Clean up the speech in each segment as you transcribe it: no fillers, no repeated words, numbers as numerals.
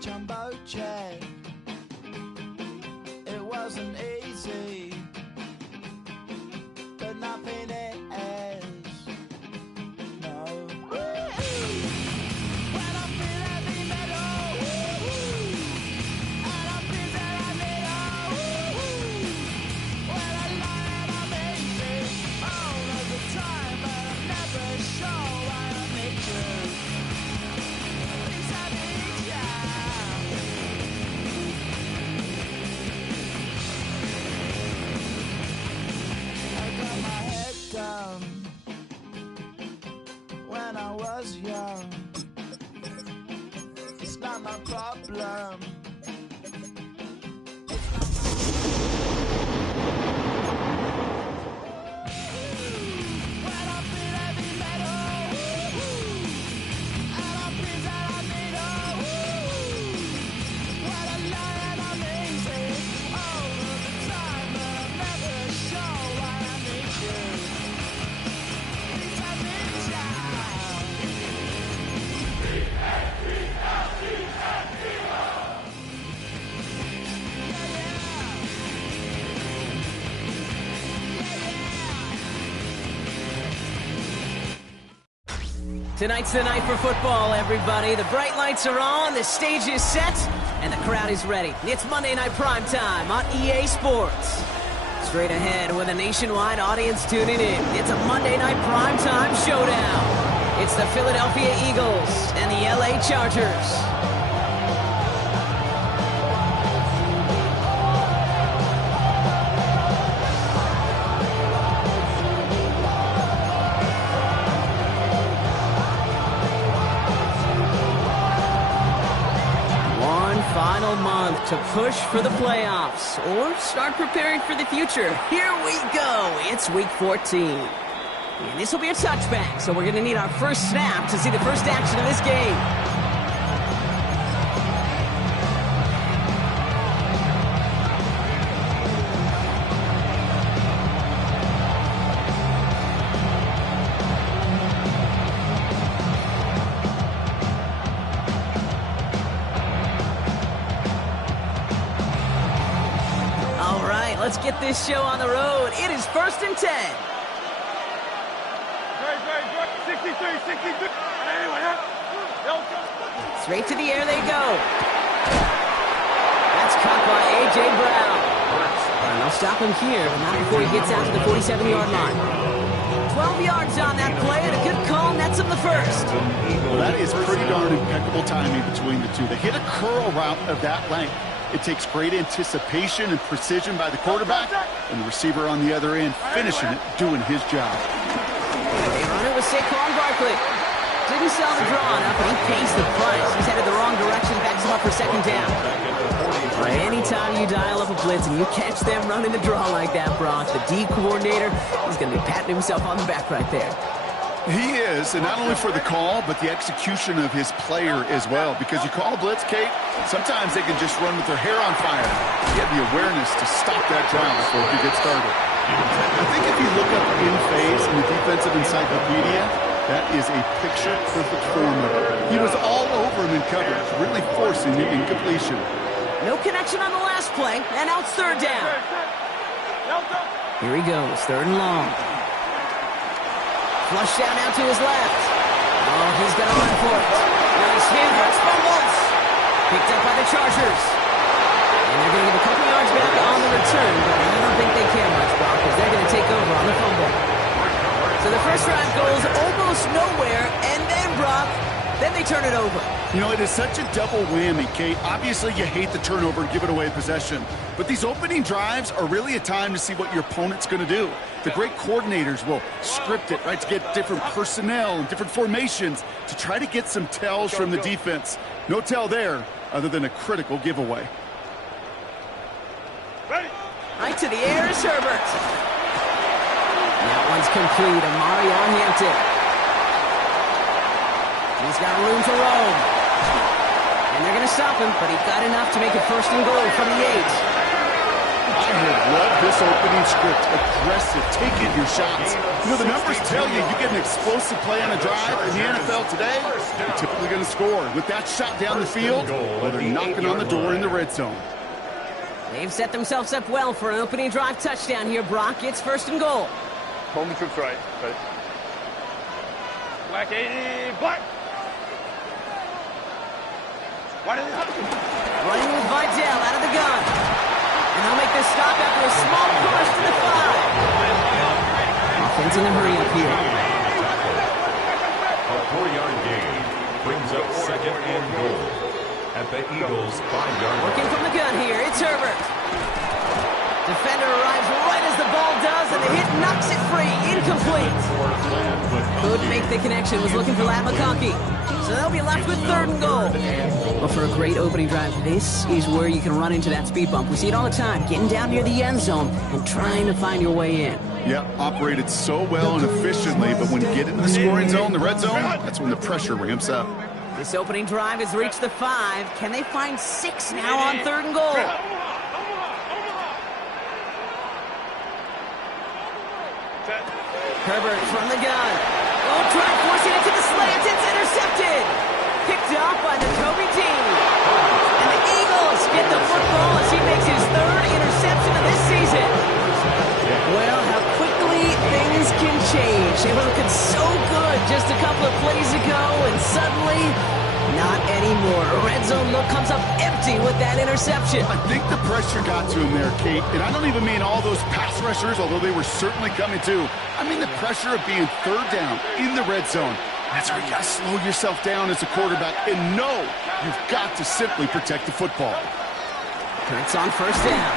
jumbo jet. It wasn't easy, but nothing is. No. When I feel heavy metal, and I feel that I need when I lie and I'm easy all of the time, but I'm never sure why I need you. Please I need you. I got my head down when I was young. It's not my problem. When I feel heavy metal, and I feel that I need when I lie and I'm easy all of the time, but I'm never sure why I need you. Please I need you. Tonight's the night for football, everybody. The bright lights are on, the stage is set, and the crowd is ready. It's Monday Night Primetime on EA Sports. Straight ahead with a nationwide audience tuning in. It's a Monday Night Primetime showdown. It's the Philadelphia Eagles and the LA Chargers. Final month to push for the playoffs or start preparing for the future. Here we go. It's week 14. And this will be a touchback, so we're going to need our first snap to see the first action of this game. Let's get this show on the road. It is 1st and 10. Straight to the air they go. That's caught by A.J. Brown. And they'll stop him here, but not before he gets out to the 47-yard line. 12 yards on that play, and a good call nets him the first. Well, that is pretty darn impeccable timing between the two. They hit a curl route of that length. It takes great anticipation and precision by the quarterback, and the receiver on the other end finishing it, doing his job. They run it with Saquon Barkley. Didn't sell the draw enough, but he pays the price. He's headed the wrong direction, backs him up for second down. Anytime you dial up a blitz and you catch them running the draw like that, Brock, the D coordinator, he's going to be patting himself on the back right there. He is, and not only for the call, but the execution of his player as well. Because you call a blitz, Kate, sometimes they can just run with their hair on fire. You have the awareness to stop that drive before he gets started. I think if you look up in phase in the defensive encyclopedia, that is a picture-perfect form of it. He was all over him in coverage, really forcing the incompletion. No connection on the last play, and now it's third down. Here he goes, 3rd and long. Flush down now to his left. Oh, he's going to run for it. Nice hands, fumbles. Picked up by the Chargers. And they're going to give a couple yards back on the return, but I don't think they care much, Brock, because they're going to take over on the fumble. So the first drive goes almost nowhere, and then, Brock, then they turn it over. You know, it is such a double whammy, Kate. Obviously, you hate the turnover and give it away possession. But these opening drives are really a time to see what your opponent's going to do. The great coordinators will script it, right, to get different personnel and different formations to try to get some tells from the defense. No tell there other than a critical giveaway. Right to the air is Herbert. That one's complete. Amarion Hampton. He's got room to roam. And they're going to stop him, but he got enough to make it 1st and goal from the 8. I have loved this opening script. Aggressive, taking your shots. You know, the numbers tell you get an explosive play on a drive. In the NFL today, you're typically going to score. With that shot down the field, well, they're knocking on the door in the red zone. They've set themselves up well for an opening drive touchdown here, Brock. It's 1st and goal. Home troops right. Black 80, black. Running with Vidal out of the gun. And they'll make this stop after a small push to the 5. Offense in a hurry up here. A 4-yard gain brings up 2nd and goal at the Eagles' 5-yard line. Working from the gun here, it's Herbert. Defender arrives right as the ball does, and the hit knocks it free. Incomplete. Couldn't make the connection, was looking for Ladd McConkey. So they'll be left with 3rd and goal. Well, for a great opening drive, this is where you can run into that speed bump. We see it all the time, getting down near the end zone and trying to find your way in. Yep, operated so well and efficiently, but when you get into the scoring zone, the red zone, that's when the pressure ramps up. This opening drive has reached the 5. Can they find 6 now on 3rd and goal? Herbert from the gun. Oh, try forcing it to the slant. It's intercepted. Picked off by the Kobe team. And the Eagles get the football as he makes his 3rd interception of this season. Well, how quickly things can change. They were looking so good just a couple of plays ago, and suddenly, not anymore. A red zone look comes up empty with that interception. I think the pressure got to him there, Kate. And I don't even mean all those pass rushers, although they were certainly coming too. I mean the pressure of being 3rd down in the red zone. That's where you got to slow yourself down as a quarterback and know you've got to simply protect the football. It's on 1st down.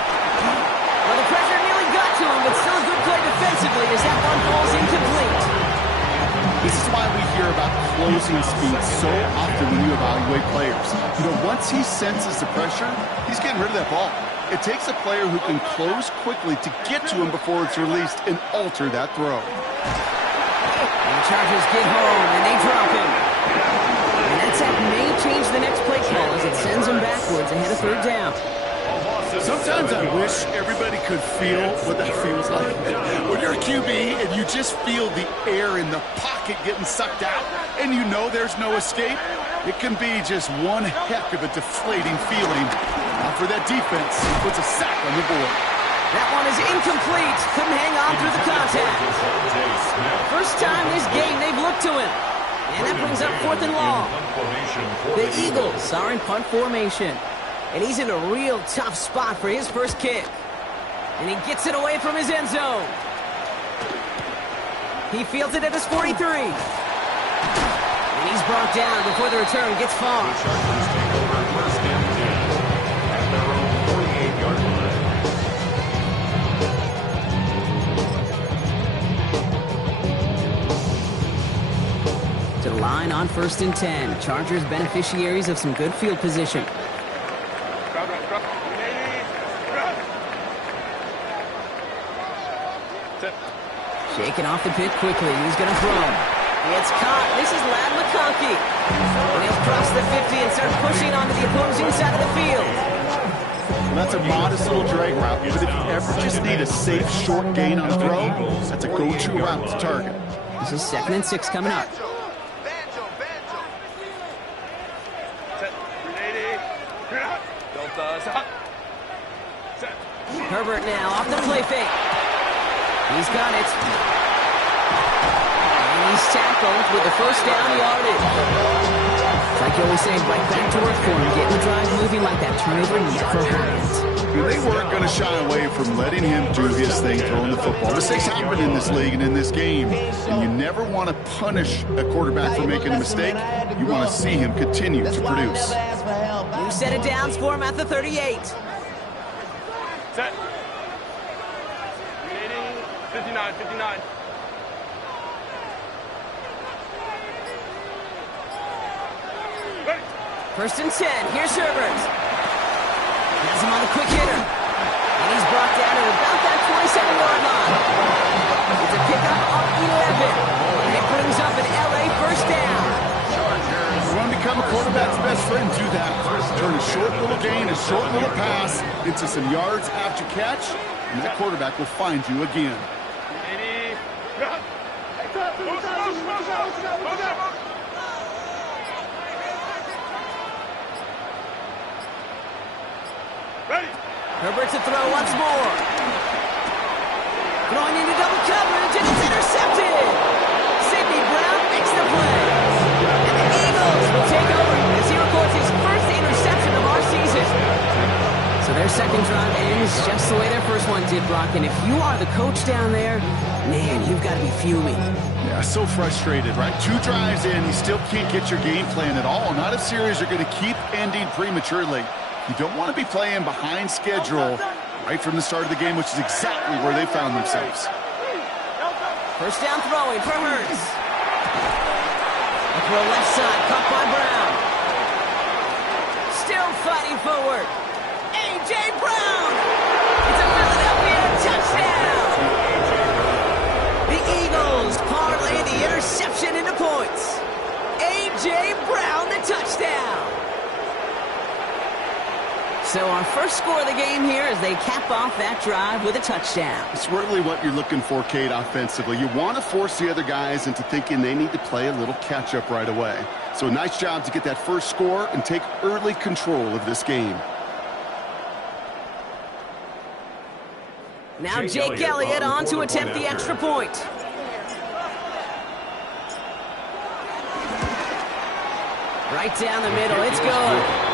Well, the pressure nearly got to him, but still a good play defensively as that one falls incomplete. This is why we hear about closing speed so often when you evaluate players. You know, once he senses the pressure, he's getting rid of that ball. It takes a player who can close quickly to get to him before it's released and alter that throw. And the Chargers get home, and they drop him. And that sack may change the next play call as it sends them backwards ahead of 3rd down. Sometimes I wish everybody could feel what that feels like. When you're a QB and you just feel the air in the pocket getting sucked out and you know there's no escape, it can be just one heck of a deflating feeling. For that defense, he puts a sack on the board. That one is incomplete. Couldn't hang on through the contact. First time this game they've looked to him. And that brings up 4th and long. The Eagles are in punt formation. And he's in a real tough spot for his first kick. And he gets it away from his end zone. He fields it at his 43. And he's brought down before the return gets far. The Chargers take over 1st and 10 at their own 48-yard line. To the line on 1st and 10. Chargers beneficiaries of some good field position. Shaking off the pit quickly. He's going to throw. It's caught. This is Ladd McConkey. And he'll cross the 50 and start pushing onto the opposing side of the field. Well, that's a modest little drag route, but if you ever just need a safe, short gain on a throw, that's a go-to route to target. This is 2nd and 6 coming up. Herbert now off the play fake. He's got it. And he's tackled with the 1st down yardage. Like you always say, right back to work for him. Getting the drive moving like that turnover never happened. They weren't going to shy away from letting him do his thing, throwing the football. Mistakes happen in this league and in this game, and you never want to punish a quarterback for making a mistake. You want to see him continue to produce. New set of downs for him at the 38. Set. 59, 59. First and 10. Here's Herbert. Has him on the quick hitter. And he's brought down at about that 27-yard line. It's a pickup of 11. And it brings up an LA 1st down. You want to become a quarterback's best friend, do that. Turn turn a short little gain, a short little pass into some yards after catch, and that quarterback will find you again. 80. Ready. Herbert to throw once more. Throwing into double coverage, and it's intercepted. Sidney Brown makes the play. And the Eagles will take over as he records his first interception of our season. So their second drive ends just the way their first one did, Brock. And if you are the coach down there, man, you've got to be fuming. Yeah, so frustrated, right? 2 drives in, you still can't get your game plan at all. Not a series you're going to keep ending prematurely. You don't want to be playing behind schedule right from the start of the game, which is exactly where they found themselves. First down throwing for Hurts. A throw left side, caught by Brown. Still fighting forward. A.J. Brown! It's a Philadelphia touchdown! The Eagles parlay the interception into points. A.J. Brown, the touchdown! So our first score of the game here as they cap off that drive with a touchdown. It's really what you're looking for, Kate, offensively. You want to force the other guys into thinking they need to play a little catch-up right away. So a nice job to get that first score and take early control of this game. Now Jake Elliott on to attempt the extra point. Right down the middle, it's good.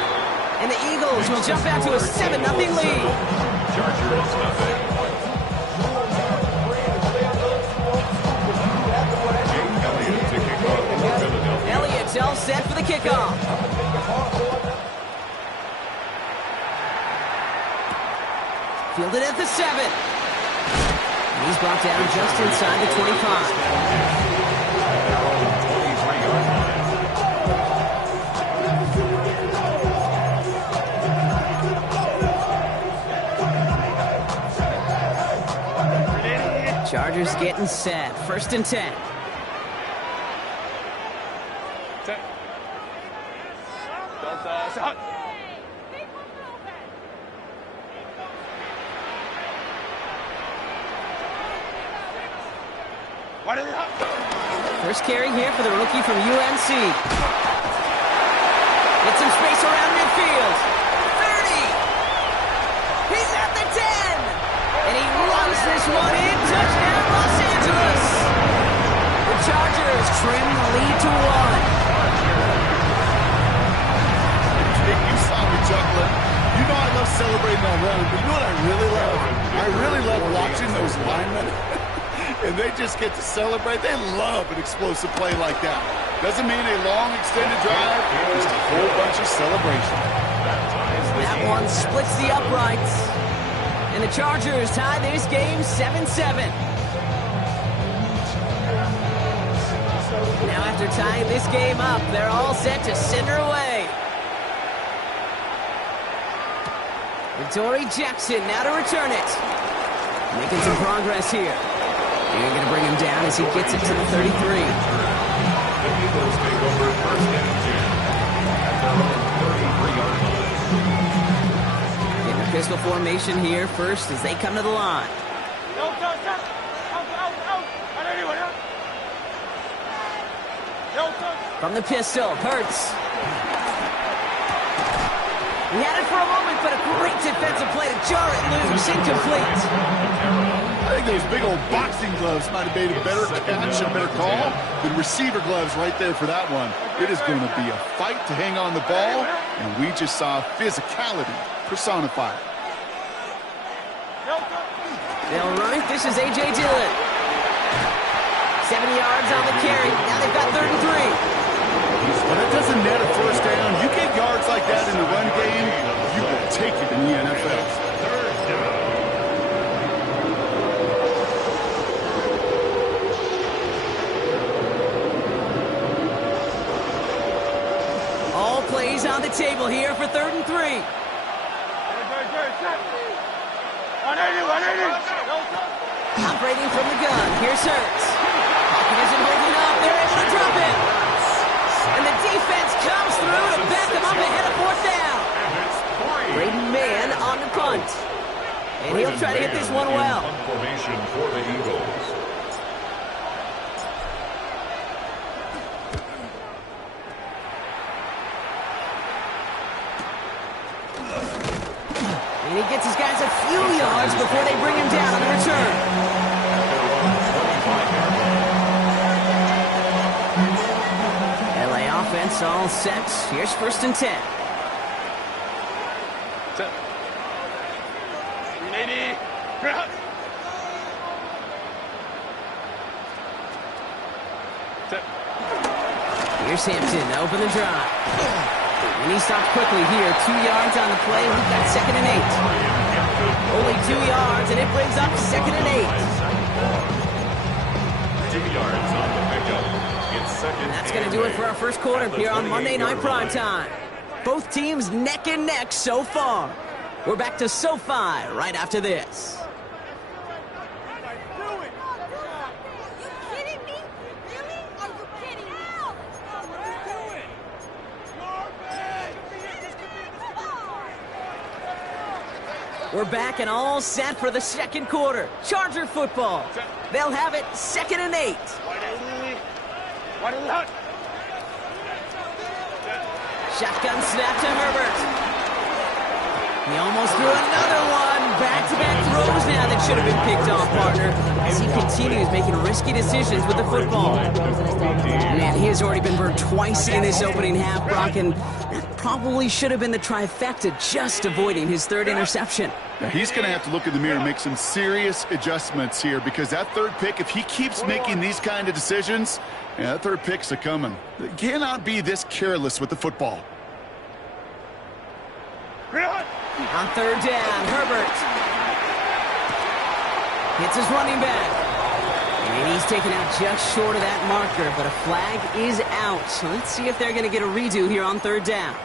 And the Eagles will jump out to a 7-0 lead. Chargers nothing. Jake Elliott to kick off for Philadelphia. Elliott's all set for the kickoff. Fielded at the 7. And he's brought down just inside the 25. Chargers getting set. 1st and 10. Set. Delta, set. What is it? First carry here for the rookie from UNC. Get some space around midfield. 30. He's at the 10. And he runs this one in. Touchdown, Los Angeles. The Chargers trim the lead to 1. You saw me chuckling. You know I love celebrating on run, but you know what I really love? I really love watching those linemen. And they just get to celebrate. They love an explosive play like that. Doesn't mean a long extended drive, just a whole bunch of celebration. That one splits the uprights. And the Chargers tie this game 7-7. Now after tying this game up, they're all set to send her away. Dory Jackson now to return it. Making some progress here. They're going to bring him down as he gets it to the 33. The Eagles take over 1st and 10 at their own 33-yard line. In the pistol formation here first as they come to the line. From the pistol, Hurts. He had it for a moment, but a great defensive play to jar it loose. Incomplete. I think those big old boxing gloves might have made a better catch, a better call than receiver gloves right there for that one. It is going to be a fight to hang on the ball, and we just saw physicality personified. They'll run it. This is A.J. Dillon. 70 yards on the carry. Now they've got 3rd and 3. Well, that doesn't net a first down. You get yards like that in the run game, you will take it in the NFL. All plays on the table here for 3rd and 3. 180. Operating from the gun. Here's Hurts. Pocket isn't holding up. They're able to drop it. And the defense comes through to back them up ahead of 4th down. And he'll try to hit this one well. Punt formation for the Eagles. And he gets his guys a few yards before they bring him down on the return. LA offense all set. Here's 1st and 10. Set. 380. Ground. Set. Here's Hampton to open the drive. And he stops quickly here. 2 yards on the play. We've got 2nd and 8. Only 2 yards, and it brings up 2nd and 8. 2 yards on the pickup. It's 2nd. And that's going to do it for our first quarter here on Monday Night Primetime. Both teams neck and neck so far. We're back to SoFi right after this. We're back and all set for the second quarter. Charger football. They'll have it 2nd and 8. Wide out. Shotgun snap to Herbert. He almost threw another one. Back-to-back throws now that should have been picked off, partner, as he continues making risky decisions with the football. Man, he has already been burned twice in this opening half, Brock, and that probably should have been the trifecta, just avoiding his 3rd interception. Now, he's going to have to look in the mirror and make some serious adjustments here, because that 3rd pick, if he keeps making these kind of decisions, yeah, that 3rd pick's a-coming. He cannot be this careless with the football. Ground. On 3rd down, Herbert hits his running back. And he's taken out just short of that marker, but a flag is out. So let's see if they're going to get a redo here on 3rd down.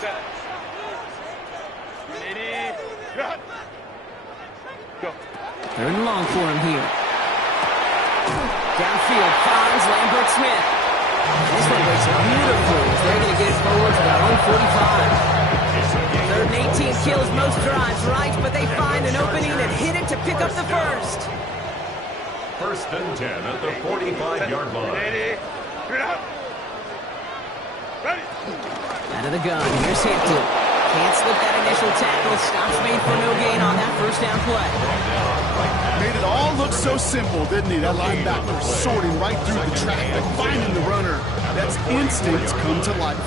Set. 380. Ground. Go. 3rd and long for him here. Downfield finds Lambert Smith. This one breaks beautifully as they're going to get it forward to their own 45. 3rd and 18 kills most drives, right? But they find an opening and hit it to pick up the first. 1st and 10 at the 45-yard line. 380. Ground. Ready. Out of the gun, here's Hampton. Can't slip that initial tackle. Stops made for no gain on that 1st down play. Made it all look so simple, didn't he? That linebacker sorting right through the traffic, finding the runner. That's instincts come to life.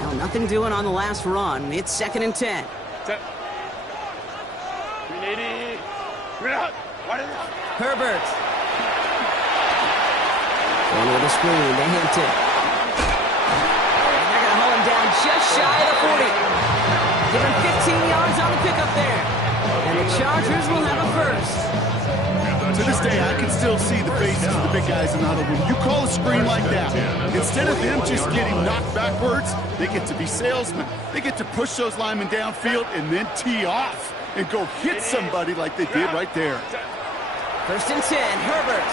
Now, nothing doing on the last run. It's 2nd and 10. Set. 380. Ground. Wide out. Herbert. Going with a screen to Hampton. And they're going to hold him down just shy of the 40. Give him 15 yards on the pickup there. And the Chargers will have a first. To this day, I can still see the faces of the big guys in the huddle. When you call a screen like that, instead of them just getting knocked backwards, they get to be salesmen. They get to push those linemen downfield and then tee off and go hit somebody like they did right there. 1st and 10, Herbert.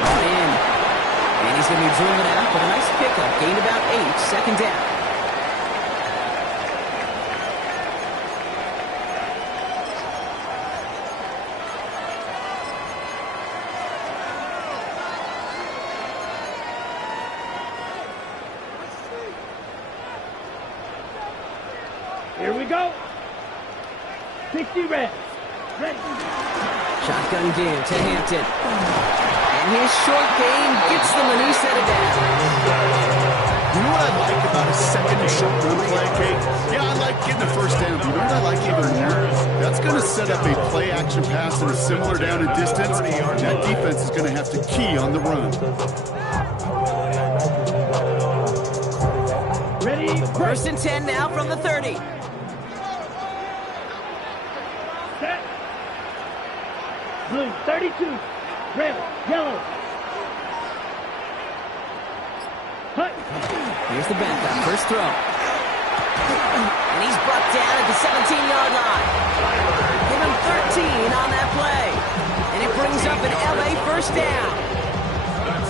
Brought in. And he's going to be driven out, but a nice pickup. Gained about 8, 2nd down. Here we go. 60 reps. Ready. Shotgun give to Hampton. And his short game gets them a new set of downs. You know what I like about a 2nd and short run play, Kate? Yeah, I like getting the 1st down. But you know what I like even more? That's going to set up a play-action pass in a similar down and distance. That defense is going to have to key on the run. Ready. 1st and 10 now from the 30. Set. Blue 32. Red. Yellow. Hut. Here's the backup. First throw. And he's brought down at the 17-yard line. Give him 13 on that play. And it brings up an LA first down.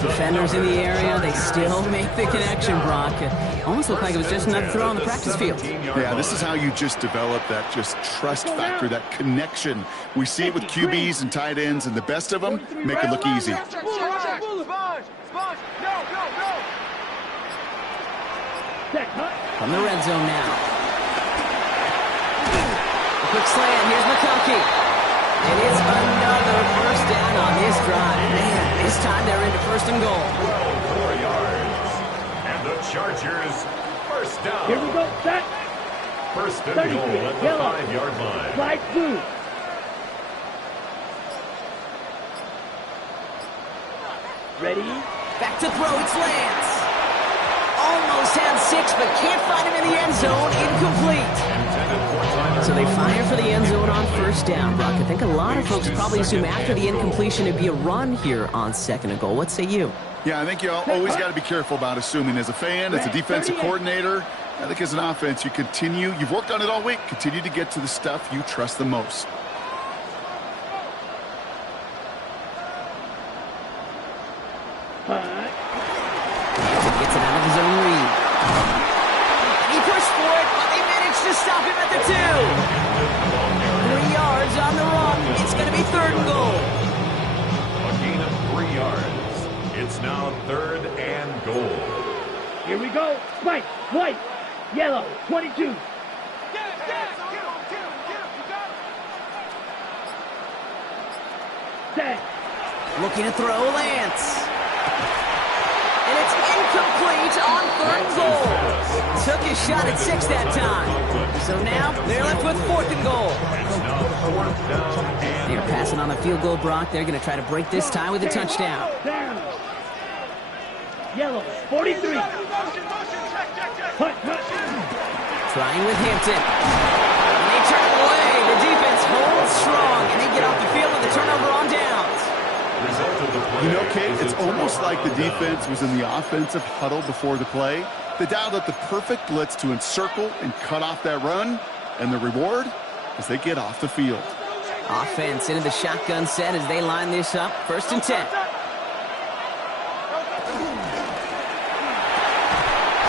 Defenders in the area, they still make the connection, Brock. It almost looked like it was just another throw on the practice field. Yeah, this is how you just develop that just trust factor, that connection. We see it with QBs and tight ends, and the best of them make it look easy. From the red zone now. A quick slant, here's McConkey. And it's another first down on this drive. Man, this time they're into first and goal. 4 yards. And the Chargers, first down. Here we go, set. First and goal at the 5-yard line. Slide two. Ready? Back to throw, it's Lance. Almost had 6, but can't find him in the end zone. Incomplete. So they fire for the end zone on first down, Brock. I think a lot of folks probably assume after the incompletion it'd be a run here on second and goal. What say you? Yeah, I think you always got to be careful about assuming. As a fan, as a defensive coordinator, I think as an offense, you've worked on it all week, continue to get to the stuff you trust the most. Gets it out of his own read. He pushed for it, but they managed to stop him at the 2. 3 yards on the run. It's going to be third and goal. A gain of 3 yards. It's now third and goal. Here we go. Spike, white, yellow, 22. Set. Looking to throw, Lance. And it's incomplete on third and goal. Took his shot at 6 that time. So now they're left with fourth and goal. They're passing on the field goal, Brock. They're going to try to break this tie with a touchdown. Down. Yellow, 43. Hut. Trying with Hampton. And they turn it away. The defense holds strong, and they get off the field with a turnover on downs. You know, Kate, it's almost like the defense was in the offensive huddle before the play. They dialed up the perfect blitz to encircle and cut off that run, and the reward is they get off the field. Offense into the shotgun set as they line this up. First and 10.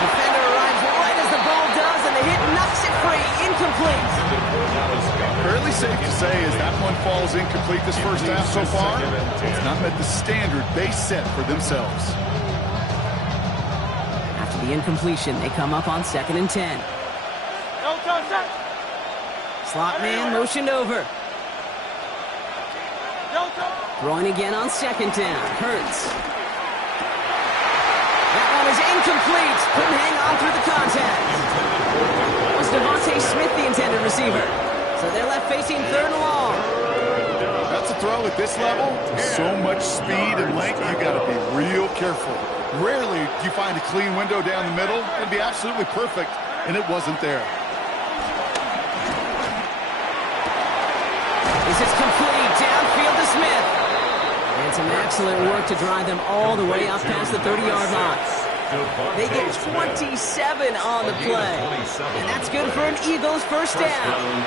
Defender arrives right as the ball does, and the hit knocks it free. Incomplete. Fairly safe to say as that one falls incomplete this first half so far, it's not met the standard they set for themselves. After the incompletion, they come up on second and 10. Slot man motioned over. Throwing again on second down. Hurts. That one is incomplete. Couldn't hang on through the contact. That was Devontae Smith, the intended receiver. So they're left facing third and long. That's a throw at this level. So much speed and length, you got to be real careful. Rarely do you find a clean window down the middle. It'd be absolutely perfect, and it wasn't there. This is complete. Downfield to Smith. And some excellent work to drive them all the way up past the 30-yard line. They get 27 on the play. And that's good for an Eagles first down.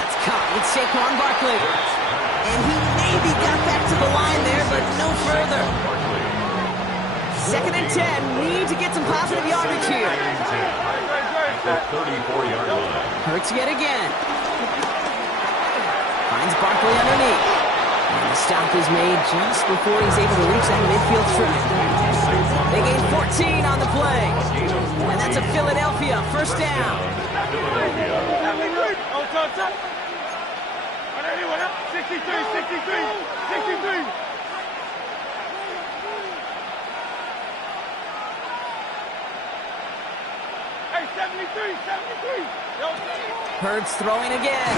It's caught with Saquon Barkley. And he maybe got back to the line there, but no further. Second and 10. Need to get some positive yardage here. The 34-yard line. Hurts yet again. Finds Barkley underneath. And the stop is made just before he's able to reach that midfield strip. They gain 14 on the play. And that's a Philadelphia first down. 63. Hey, 73. Hurts throwing again.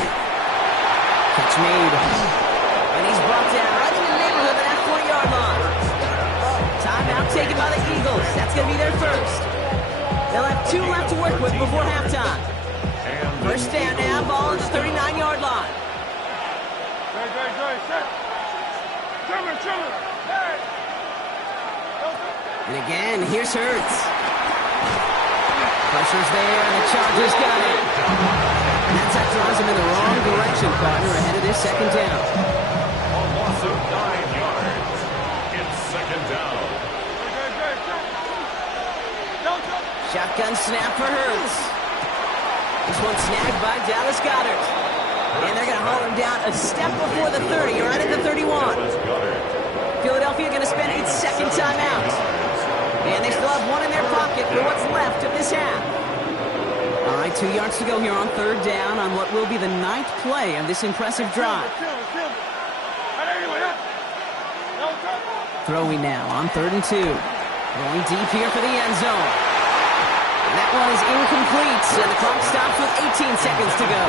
Catch made. And he's brought down right in the neighborhood of that 40-yard line. Timeout taken by the Eagles. That's going to be their first. They'll have 2 left to work with before halftime. First down now, ball at the 39-yard line. Set. And again, here's Hurts. Pressure's there, and the Chargers got it. And that drives him in the wrong direction, partner, ahead of this second down. A loss of 9 yards. It's second down. Shotgun snap for Hurts. This one snagged by Dallas Goedert. And they're going to haul him down a step before the 30, right at the 31. Philadelphia going to spend its second timeout. And they still have one in their pocket for what's left of this half. All right, 2 yards to go here on third down on what will be the 9th play of this impressive drive. Throwing now on 3rd and 2. Going deep here for the end zone. And that one is incomplete, and the clock stops with 18 seconds to go.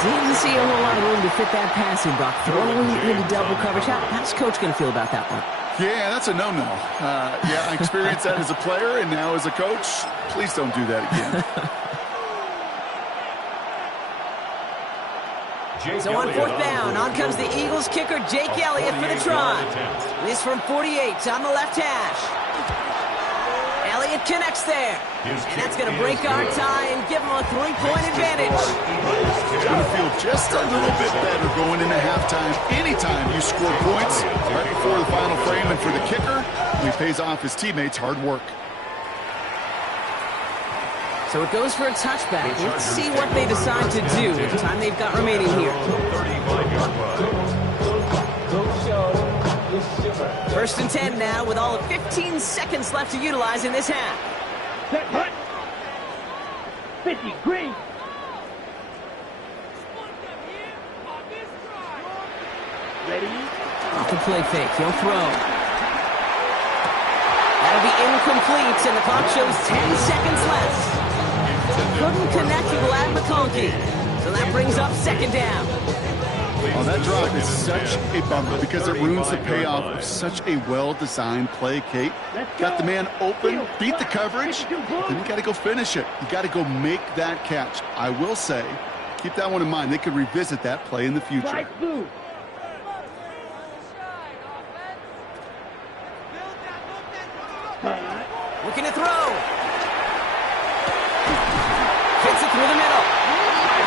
Didn't see a whole lot of room to fit that passing, Buck. Throwing into double coverage. How's Coach going to feel about that one? Yeah, that's a no-no. Yeah, I experienced that as a player and now as a coach. Please don't do that again. So on 4th down, on comes the Eagles kicker, Jake Elliott, for the try. This from 48 on the left hash. Elliott connects there. And that's going to break our tie and give him a 3-point advantage. It's going to feel just a little bit better going into halftime. Anytime you score points right before the final frame, and for the kicker, he pays off his teammates' hard work. So it goes for a touchback. Let's see what they decide to do with the time they've got remaining here. 1st and 10 now with all of 15 seconds left to utilize in this half. Set, hut. 50, green. Ready? Off the play fake, he'll throw. That'll be incomplete, and the clock shows 10 seconds left. Couldn't connect with Ladd McConkey, so that brings up second down. Oh, that drive is such a bummer because it ruins the payoff of such a well-designed play, Kate. Got the man open, beat the coverage, then you got to go finish it. You got to go make that catch. I will say, keep that one in mind. They could revisit that play in the future. Right blue. Looking to throw. Hits it through the middle.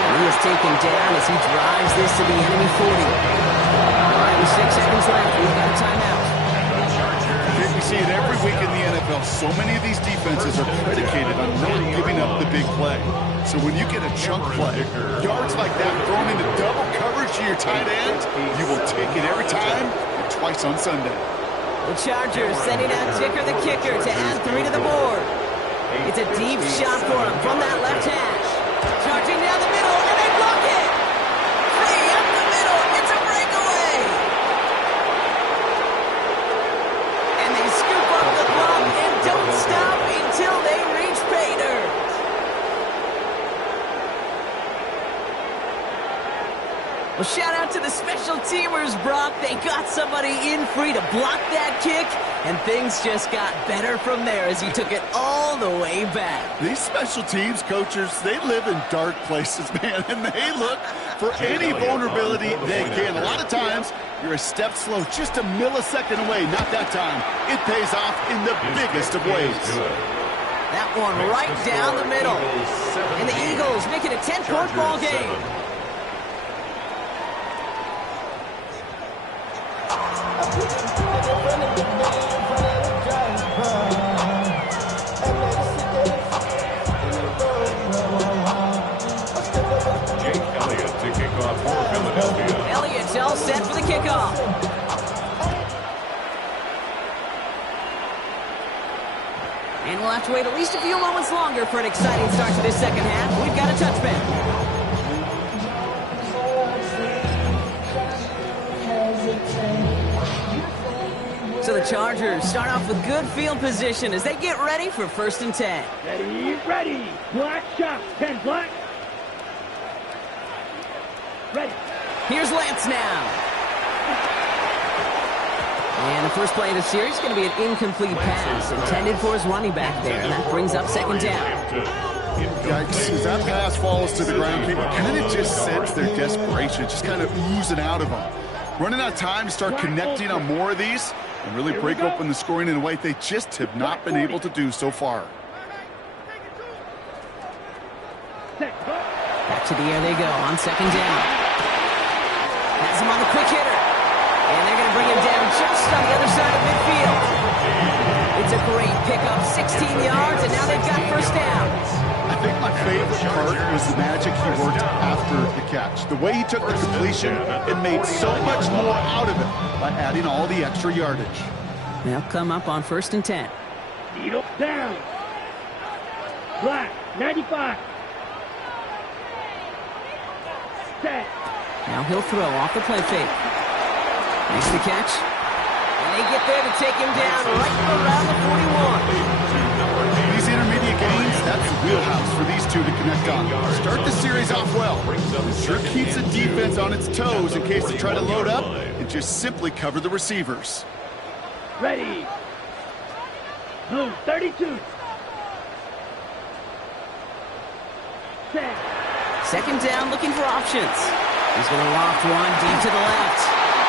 And he is taken down as he drives this to the enemy 40. All right, with 6 seconds left, we've got a timeout. We see it every week in the NFL. So many of these defenses are predicated on not giving up the big play. So when you get a chunk play, yards like that thrown into double coverage to your tight end, you will take it every time and twice on Sunday. The Chargers sending out Dicker the kicker to add 3 to the board. It's a deep shot for him from that left hash. Charging down the middle, and they block it! 3 up the middle, it's a breakaway! And they scoop up the block and don't stop until they reach pay dirt. Well, shout out to the special teamers, Brock. They got somebody in free to block that kick, and things just got better from there as he took it all the way back. These special teams coaches, they live in dark places, man, and they look for any vulnerability they can. A lot of times, you're a step slow, just a millisecond away. Not that time. It pays off in the biggest of ways. That one right down the middle. And the Eagles make it a 10-point ball game. Jake Elliott to kick off for Philadelphia. Elliott's all set for the kickoff. And we'll have to wait at least a few moments longer for an exciting start to this second half. We've got a touchback. So the Chargers start off with good field position as they get ready for 1st and 10. Ready, ready. Black shot. 10 black. Ready. Here's Lance now. And the first play of the series is going to be an incomplete pass intended for his running back there. And that brings up second down. Yikes, as that pass falls to the ground, you kind of just sense their desperation, just kind of oozing out of them. Running out of time to start connecting on more of these and really break open the scoring in a way they just have not been able to do so far. Back to the air they go on second down. Has him on the quick hitter. And they're going to bring him down just on the other side of midfield. It's a great pickup, 16 yards, and now they've got first down. I think my favorite part was the magic he worked after the catch. The way he took the completion and made so much more out of it by adding all the extra yardage. They'll come up on 1st and 10. Needle down. Black, 95. Set. Now he'll throw off the play fake. Makes the catch. And they get there to take him down right around the 41. These intermediate gains, that's the wheelhouse for these two to connect on. Start the series off well. It sure keeps the defense on its toes in case they try to load up and just simply cover the receivers. Ready. Blue, 32. Set. Second down, looking for options. He's going to loft one deep to the left.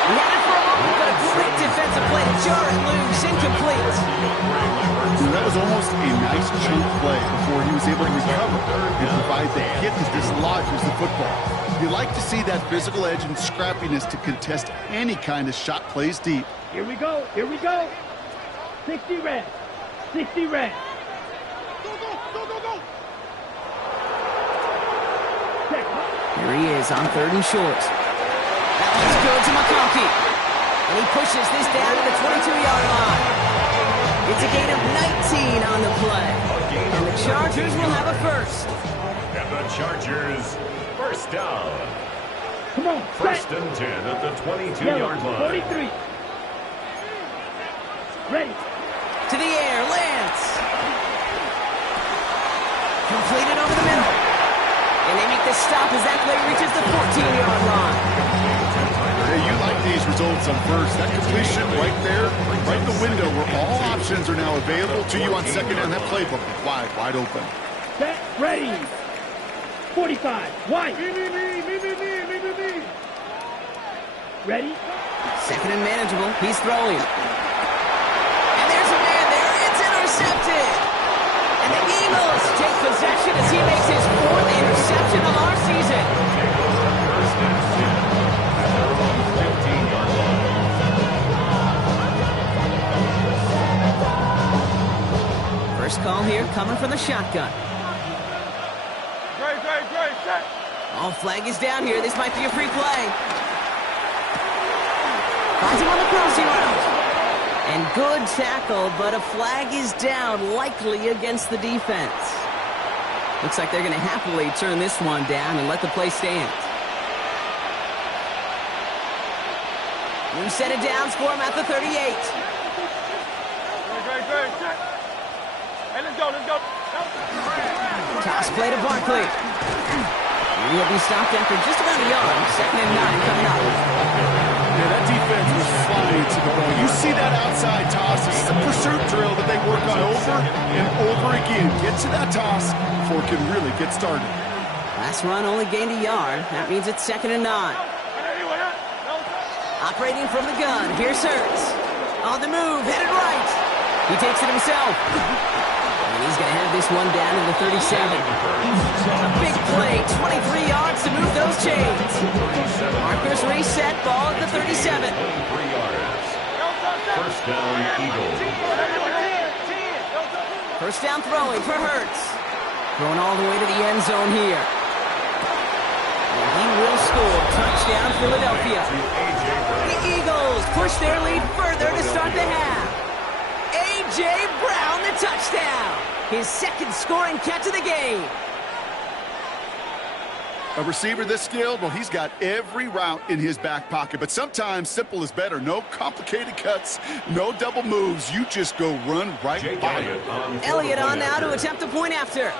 He had it for a moment, but a great defensive play to jar it loose, incomplete. That was almost a nice chunk play before he was able to recover and provide the hit that dislodges the football. You like to see that physical edge and scrappiness to contest any kind of shot plays deep. Here we go. Here we go. 60 red. 60 red. Here he is on 3rd and short. That one's good to McConkey. And he pushes this down to the 22-yard line. It's a gain of 19 on the play. And the Chargers will have a first. And the Chargers, first down. Come on, First set. and 10 at the Yellow, 22-yard line. 43. Ready. To the air, Lance. Completed over the middle. And they make the stop as that play reaches the 14-yard line. Hey, you like these results on first. That completion right there, right in the window where all options are now available to you on second down. That playbook wide open. Set. Ready. 45. White. Ready. Second and manageable. He's throwing. And there's a man there. It's intercepted. And the Eagles take possession as he makes his 4th interception of our season. First and 10 at their own 15-yard line. First call here coming from the shotgun. Great, set. Oh, flag is down here. This might be a free play. Finds him on the crossing route. And good tackle, but a flag is down, likely against the defense. Looks like they're going to happily turn this one down and let the play stand. New set of downs for him at the 38. Great, set. Hey, let's go. Toss play to Barkley. He'll be stopped after just about a yard. Second and 9 coming up. Yeah, that defense was flying to the ball. You see that outside toss. This is a pursuit drill that they work on over and over again. Get to that toss before it can really get started. Last run only gained a yard. That means it's second and 9. Operating from the gun, here's Hurts. On the move, headed right. He takes it himself. And he's going to have this one down to the 37. A big play, 23 yards to move those chains. Markers reset, ball at the 37. 3 yards. First down, Eagles. First down throwing for Hurts. Throwing all the way to the end zone here. And he will score. Touchdown, Philadelphia. The Eagles push their lead further to start the half. A.J. Brown, the touchdown. His second scoring catch of the game. A receiver this skilled, well, he's got every route in his back pocket. But sometimes simple is better. No complicated cuts, no double moves. You just go run right by him. Elliott on now to attempt the point after.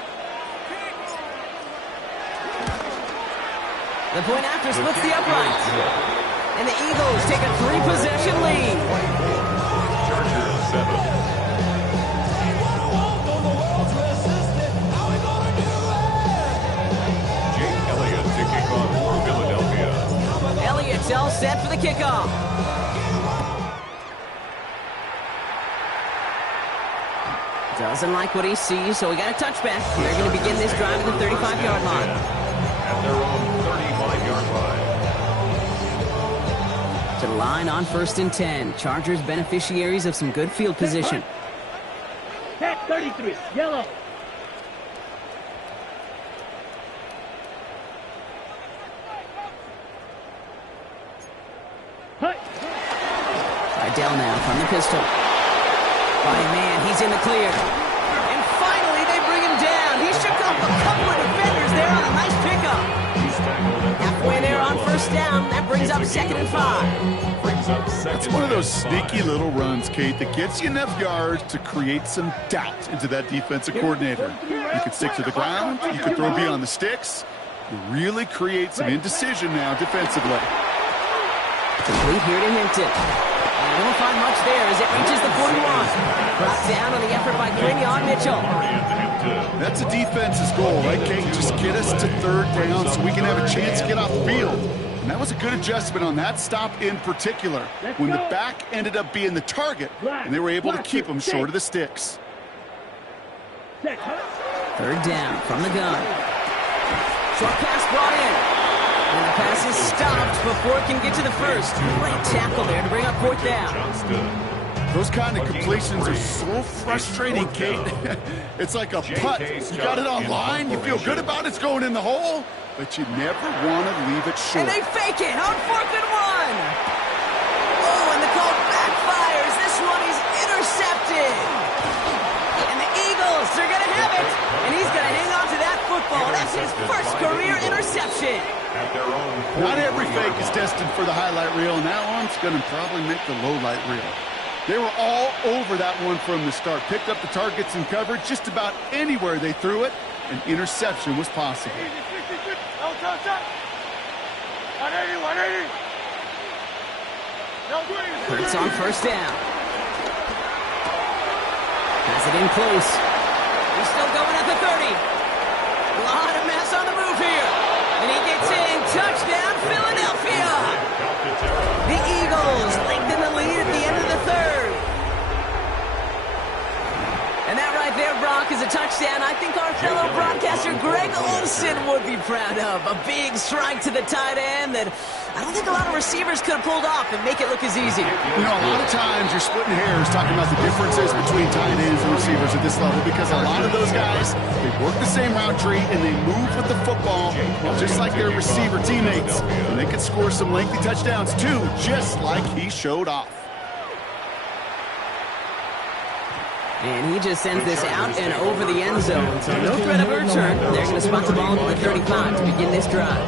The point after splits the uprights. And the Eagles take a 3-possession lead. Chargers 7. Jake Elliott to kick off for Philadelphia. Elliott's all set set for the kickoff. Doesn't like what he sees, so he got a touchback. They're going to begin this drive at the 35-yard line. At their own 35-yard line. To the line on 1st and 10. Chargers beneficiaries of some good field position. Tag 33, yellow. Hut. Idell now from the pistol. By man, he's in the clear. And finally, they bring him down. He shook off a couple of defenders there on a nice pickup. Halfway there on 1st down. That brings up 2nd and 5. It's one of those sneaky little runs, Kate, that gets you enough yards to create some doubt into that defensive coordinator. You can stick to the ground. You can throw beyond the sticks. You really create some indecision now defensively. Complete here to Hinton. And won't find much there as it reaches the 41. Brought down on the effort by Quinion Mitchell. That's a defense's goal, right, Kate? Just get us to 3rd down so we can have a chance to get off the field. And that was a good adjustment on that stop in particular, when the back ended up being the target, and they were able to keep him short of the sticks. 3rd down from the gun. Short pass brought in. And the pass is stopped before it can get to the 1st. Great tackle there to bring up 4th down. Those kind of completions are so frustrating, Kate. It's like a putt. You got it on line, you feel good about it's going in the hole, but you never want to leave it short. And they fake it on 4th and 1. Oh, and the call backfires. This one is intercepted. And the Eagles are going to have it. And he's going to hang on to that football. That's his first career interception. Not every fake is destined for the highlight reel, and that one's going to probably make the low light reel. They were all over that one from the start. Picked up the targets and covered just about anywhere they threw it. An interception was possible. 180. Hurts on 1st down. Has it in close. He's still going at the 30. A lot of mass on the move here. And he gets in. Touchdown, Philadelphia. The Eagles lengthen the lead at the end of the 3rd. And that right there, Brock, is a touchdown I think our fellow broadcaster Greg Olsen would be proud of. A big strike to the tight end that I don't think a lot of receivers could have pulled off and make it look as easy. You know, a lot of times you're splitting hairs talking about the differences between tight ends and receivers at this level because a lot of those guys, they work the same route tree and they move with the football just like their receiver teammates. And they can score some lengthy touchdowns too, just like he showed off. And he just sends this out and over the end zone. So no threat of a return. They're going to spot the ball to the 35 to begin this drive.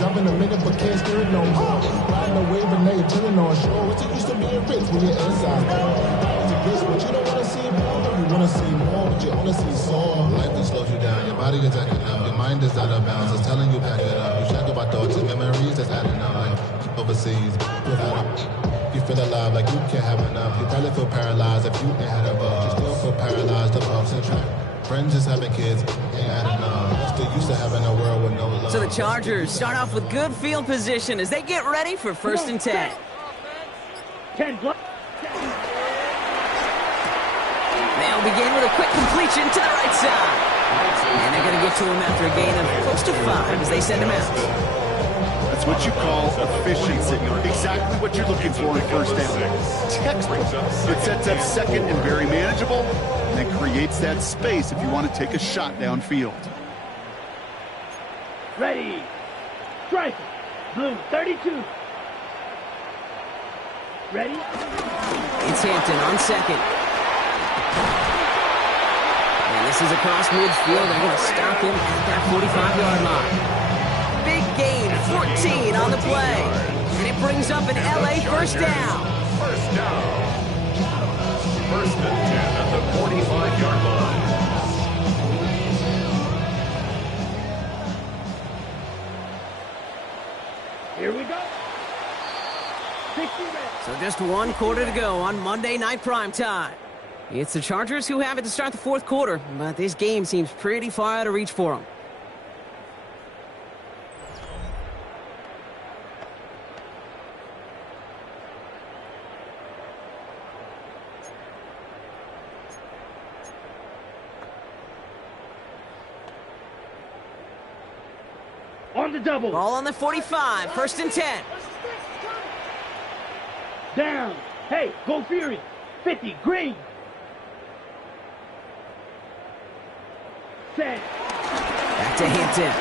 Jumping a minute but can't steer it no more. Riding a wave and now you're turning on shore. What's it used to being rich when you're inside? But you don't want to see more. You want to see more, but you only see sore. Life just slows you down. Your body is acting up. Your mind is out of bounds. It's telling you back it up. You check about thoughts and memories that's adding up. Like overseas, you feel alive like you can't have enough. You probably feel paralyzed if you ain't had a buzz. You still feel paralyzed above central. Friends just having kids ain't adding up. Still used to having a world with no love. So the Chargers start off with good field position as they get ready for 1st and 10. 10 block. They'll begin with a quick completion to the right side. And they're going to get to him after a gain of close to 5 as they send him out. That's what you call efficiency. Exactly what you're looking for in 1st down. Textbook. It sets up 2nd and very manageable, and then creates that space if you want to take a shot downfield. Ready. Strike. Blue 32. Ready. It's Hampton on 2nd. And this is across midfield. They're going to stop him at that 45-yard line. Big gain, 14 on the play. And it brings up an LA 1st down. 1st down. 1st and 10 at the 45-yard line. Here we go. 60 ready. So just 1 quarter to go on Monday Night Primetime. It's the Chargers who have it to start the 4th quarter, but this game seems pretty far out of reach for them. On the double. Ball on the 45, 1st and 10. Down. Hey, go Fury. 50, green. Set. Back to Hampton.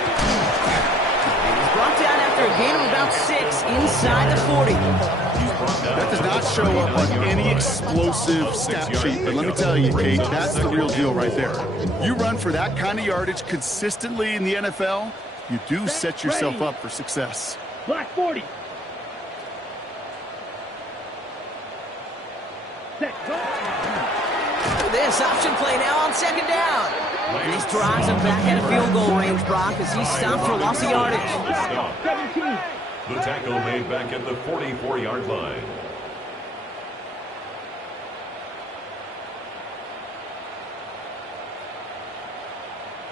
And he's brought down after a gain of about 6 inside the 40. That does not show up on any explosive stat sheet, but let me tell you, Kate, that's the real deal right there. You run for that kind of yardage consistently in the NFL, you do set yourself up for success. Black 40. Set. Go. This option play now on 2nd down. And this drives him back at a field goal range, Brock, as he stopped for loss of yardage. 17. The tackle made back at the 44-yard line.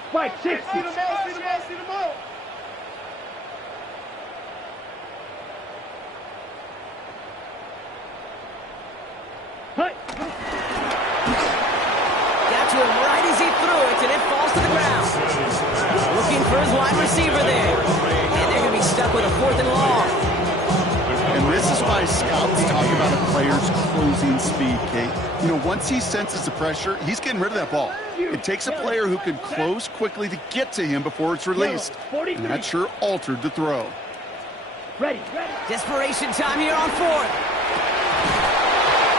Spike 60. See the ball. Hut. Got to him right as he threw it, and it falls to the ground. Looking for his wide receiver there. And they're going to be stuck with a 4th and long. And this is why scouts talk about a player's closing speed, Kate. You know, once he senses the pressure, he's getting rid of that ball. It takes a player who can close quickly to get to him before it's released. And that sure altered the throw. Ready. Desperation time here on 4th.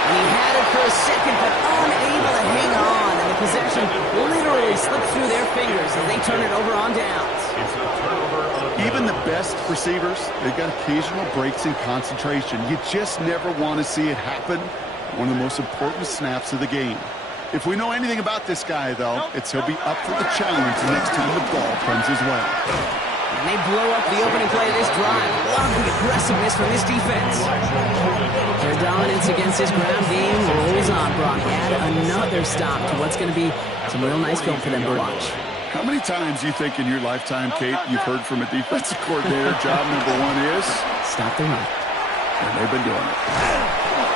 And he had it for a second, but unable to hang on. And the possession literally slipped through their fingers as they turn it over on downs. It's a turnover on Even the best receivers, they've got occasional breaks in concentration. You just never want to see it happen. One of the most important snaps of the game. If we know anything about this guy, though, it's he'll be up for the challenge the next time the ball comes his way. And they blow up the opening play of this drive. Love the aggressiveness from this defense. Their dominance against this ground game rolls on, Brock. Add another stop to what's going to be some real nice film for them to watch. How many times do you think in your lifetime, Kate, you've heard from a defensive coordinator, job number 1 is? Stop the run. And they've been doing it.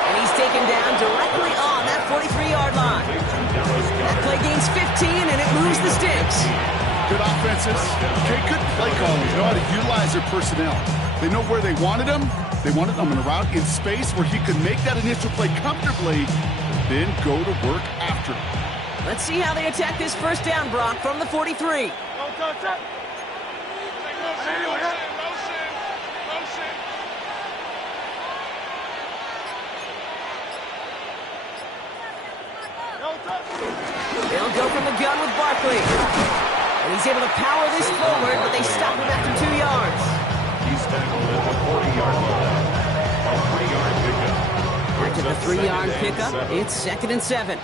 And he's taken down directly on that 43-yard line. That play gains 15, and it moves the sticks. Good offenses. Kate, good play callers know how to utilize their personnel. They know where they wanted him. They wanted him in a route in space where he could make that initial play comfortably, then go to work after it. Let's see how they attack this 1st down, Brock, from the 43. They'll go from the gun with Barkley. And he's able to power this forward, but they stop him after 2 yards. He's tackled at the 40-yard line. A 3-yard pickup. After the 3-yard pickup, it's 2nd and 7.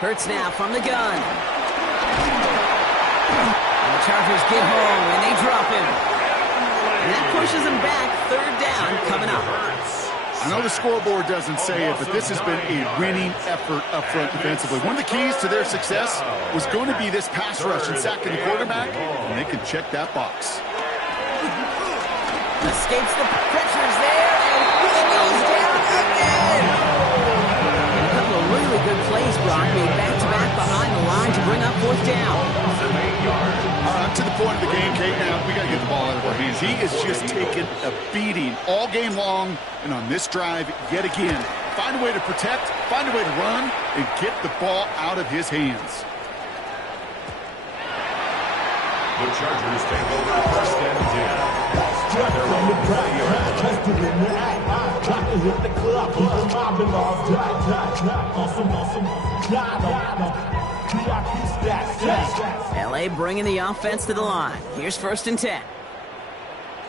Hurts now from the gun. And the Chargers get home, and they drop him. And that pushes them back. 3rd down coming up. I know the scoreboard doesn't say it, but this has been a winning effort up front defensively. One of the keys to their success was going to be this pass rush and sacking the quarterback, and they can check that box. Escapes the pressures there, and he goes down again. And a couple of really good plays, Brock, made back-to-back behind the line to bring up 4th down. Up to the point of the game, Kate, now we got to get the ball out of our hands. He is just taking a beating all game long, and on this drive, yet again, find a way to protect, find a way to run, and get the ball out of his hands. The Chargers take over 1st and 10. From the back, just to the net. Got to hit the club, keep the mobbing off. LA bringing the offense to the line. Here's 1st and 10.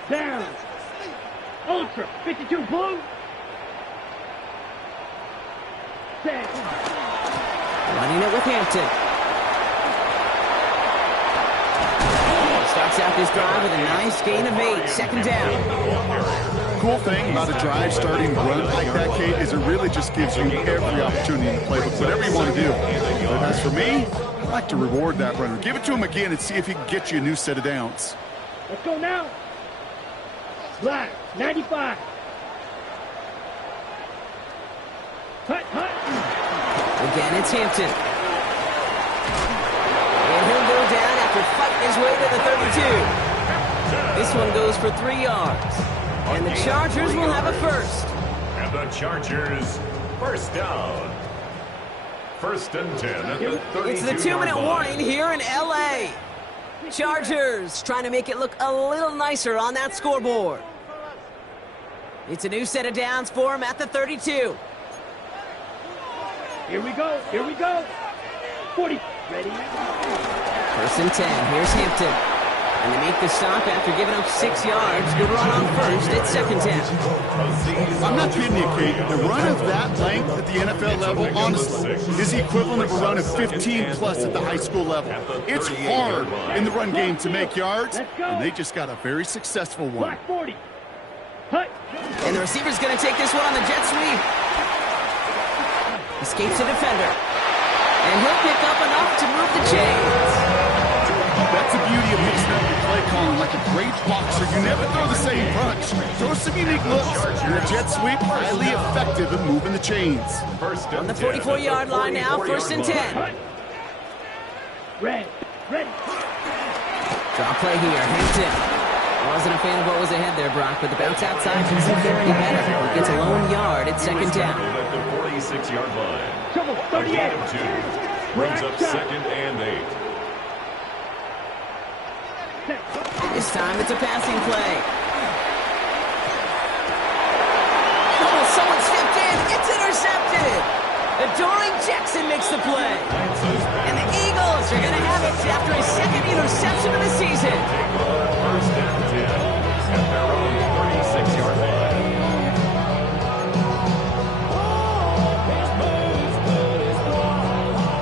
Down. Ultra. 52 blue. Set. Running it with Hampton. Starts out this drive with a nice gain of 8. 2nd down. Cool thing about a drive starting run like that, Kate, is it really just gives you every opportunity in the playbook, whatever you want to do. But as for me, I like to reward that runner. Give it to him again and see if he can get you a new set of downs. Let's go now. Black. 95. Hut. Again, it's Hampton. And he'll go down after fighting his his way to the 32. This one goes for 3 yards. And the Chargers will have a first. And the Chargers, first down. First and 10 at the 32-yard It's the 2-minute line. warning here in L.A. Chargers trying to make it look a little nicer on that scoreboard. It's a new set of downs for him at the 32. Here we go. Here we go. 40. Ready? First and 10. Here's Hampton. And they make the stop after giving up 6 yards. Good run on first. It's second down. I'm not kidding you, Kate. The run of that length at the NFL level, honestly, is the equivalent of a run of 15-plus at the high school level. It's hard in the run game to make yards, and they just got a very successful one. Black 40. Hut. And the receiver's going to take this one on the jet sweep. Escapes the defender. And he'll pick up enough to move the chains. That's the beauty of mixing up your play calling. Like a great boxer, you never throw the same punch. Throw some unique looks. And the jet sweep, highly effective at moving the chains. On the 44-yard line now, first and 10. Red. Ready. Draw play here, Hampton. Wasn't a fan of what was ahead there, Brock, but the bounce outside doesn't fare any better. He gets a lone yard at second down. At the 46-yard line. Trouble. A 38. gain of 2. Brings up second and 8. This time it's a passing play. Oh, someone stepped in. It's intercepted. Adoree Jackson makes the play. And the Eagles are going to have it after his second interception of the season. First and 10 at their own 36-yard line.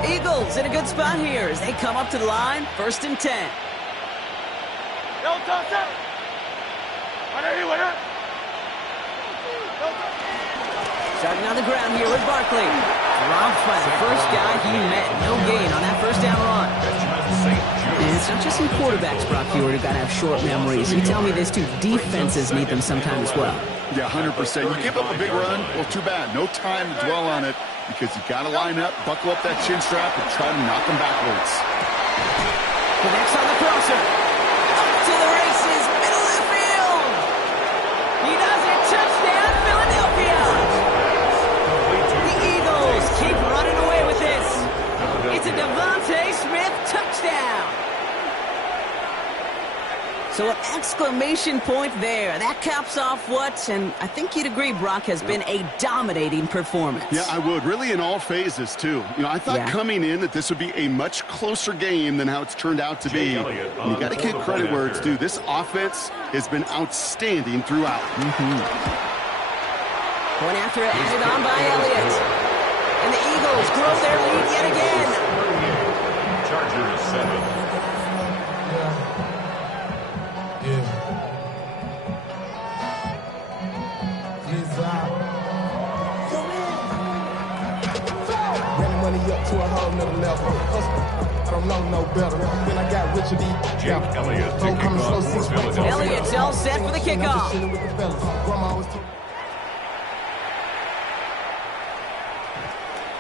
Eagles in a good spot here as they come up to the line, first and 10. Starting on the ground here with Barkley. Dropped by the first guy he met. No gain on that first down run. And it's not just some quarterbacks, Brock Huard, who got to have short memories. You tell me this too, defenses need them sometimes as well. Yeah, 100%. You give up a big run, well, too bad. No time to dwell on it because you got to line up, buckle up that chin strap, and try to knock them backwards. Connects on the crosser. Up to the races, middle of the field. He does it. Touchdown, Philadelphia. The Eagles keep running away with this. It's a Devontae Smith touchdown. So an exclamation point there. That caps off what, and I think you'd agree, Brock, has been a dominating performance. Yeah, I would. Really in all phases, too. You know, I thought coming in that this would be a much closer game than how it's turned out to be. And you got to give credit where it's due. This offense has been outstanding throughout. Point after it, added on by Elliott. And the Eagles grow their lead yet again. Chargers 7. Up to a whole nother level. I don't know no better. When I got Richard E. Jake Elliott to kick off for Philadelphia. Elliott's all set for the kickoff.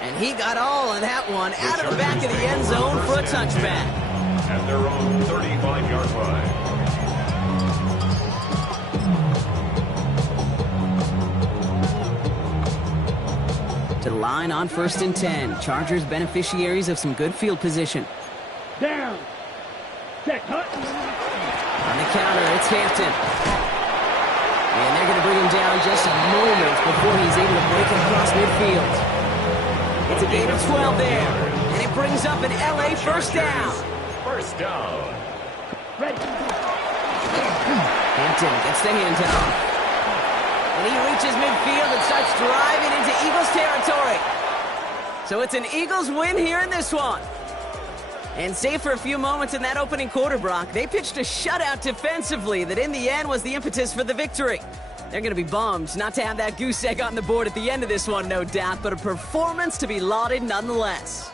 And he got all of that one out of the back of the end zone for a touchback. At their own 35-yard line. To the line on first and 10. Chargers beneficiaries of some good field position. Down. Set. Hut. On the counter, it's Hampton. And they're going to bring him down just moments before he's able to break it across midfield. It's a gain of 12 there. And it brings up an L.A. first down. First down. Ready. Hampton gets the handoff. And he reaches midfield and starts driving into Eagles territory. So it's an Eagles win here in this one. And save for a few moments in that opening quarter, Brock, they pitched a shutout defensively that in the end was the impetus for the victory. They're going to be bummed not to have that goose egg on the board at the end of this one, no doubt, but a performance to be lauded nonetheless.